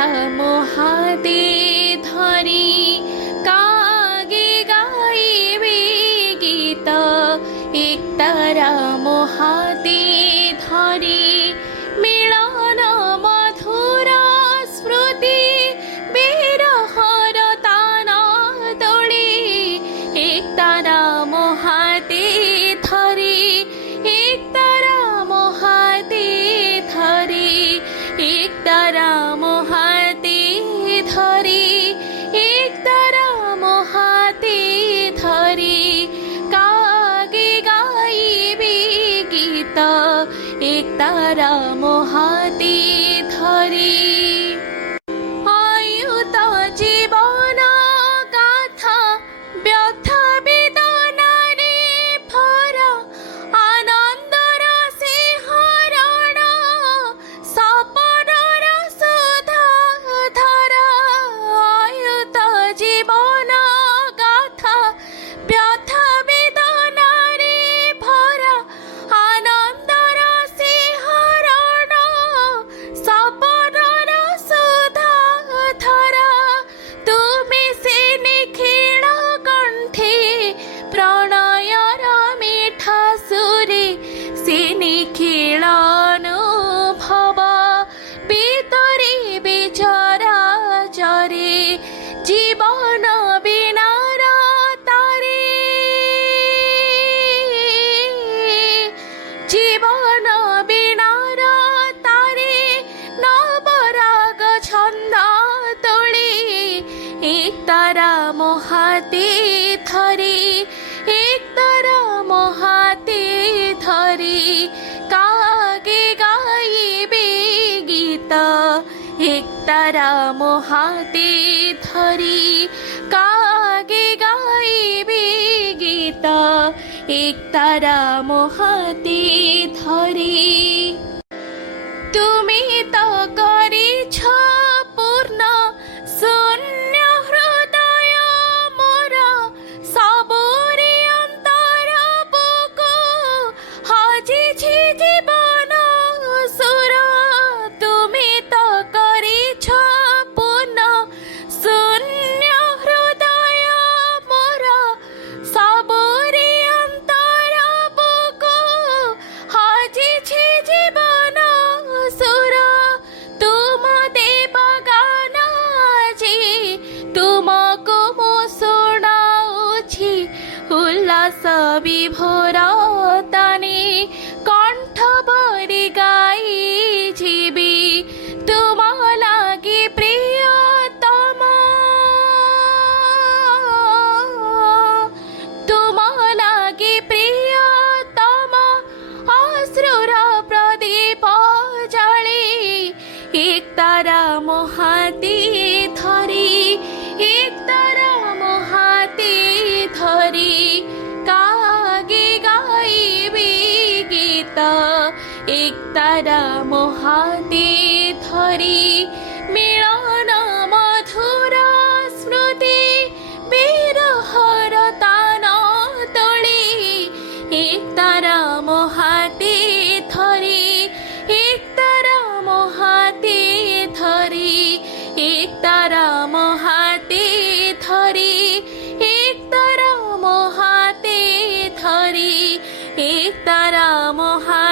একতারা মহাতে ধরি কাগে গাইবে গীত একতারা মহাতে ধরি মিলন মধুর স্মৃতি বিরহর তান তোলি একতারা মহাতে ধরি একতারা মহাতে ধরি একতারা মহাতে ধরি একতারা মহাতে ধরি কাগে গাইবে গীত একতারা মহাতে ধরি আয়ুত জীবন গাথা ব্যথা বেদনারে ভরা আনন্দর সিংহরণ সপনর সুধা ধরা আয়ুত জীবন গাথা ব্যথা বেদনারে ভরা আনন্দর সিংহরণ সপনর সুধা ধরা তুমি সে নিখিল কণ্ঠে প্রণয়র মিঠা সুরে সে নিখিল অনুভব ভিতরে বিচরা চরে জীবন বিনার তারে জীবন বিনার তারে নবরাগ ছন্দ তোলে একতারা মহাতে ধরি একতারা মহাতে ধরি কাগে গাইবে গীত একতারা মহাতে ধরি কাগে গাইবে গীত একতারা মহাতে ধরি তুমি তো করিছ পূর্ণ শূন্য হৃদয় মোর সবরি অন্তর বুকু হজিছি জীবন সুর তুমি তো করিছ পূর্ণ শূন্য হৃদয় মোর সবরি অন্তর বুকু হজিছি জীবন সুর তুম দেব গান আজি তুমକୁ ମୁଁ ଶୁଣାଉଛି ଉଲ୍ଲାସ ବିଭୋର ତାନେ କଣ୍ଠ ଭରି ଗାଇ ଯିବି ତୁମ ଲାଗି ପ୍ରିୟତମ ତୁମ ଲାଗି ପ୍ରିୟତମ ଅଶ୍ରୁର ପ୍ରଦୀପ ଜାଳି একতারা মহাতে ধরি একতারা মহাতে ধরি কাগে গাইবে গীত একতারা মহাতে ধরি মিলন মধুর স্মৃতি বিরহর তান তোলি একতারা মহাতে ধরি একতারা মহাতে ধরি একতারা মহাতে ধরি একতারা মহাতে ধরি একতারা মহা